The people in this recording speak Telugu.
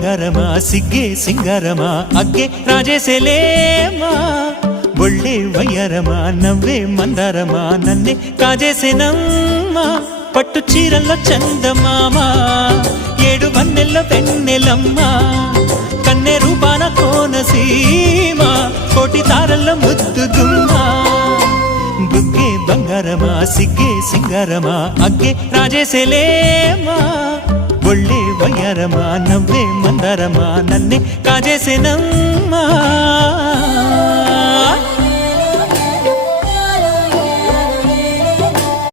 బంగారమా సిగ్గే సింగారమా అగ్గే రాజేసేలేమా ఒళ్ళే వయ్యారమా నవ్వే మందారమా నన్నే కాజేసేనమ్మా పట్టు చీరల్లో చందమామా ఏడు వన్నెల్లో పెన్నెలమ్మా కన్నె రూపాన కోనసీమ కోటి తారల్లో ముద్దుగుమ్మా బుగ్గే బంగారమా సిగ్గే సింగారమా అగ్గే రాజేసేలేమా ఒళ్ళే వయ్యారమా నవ్వే మందారమా నన్నే కాజేసేనమ్మా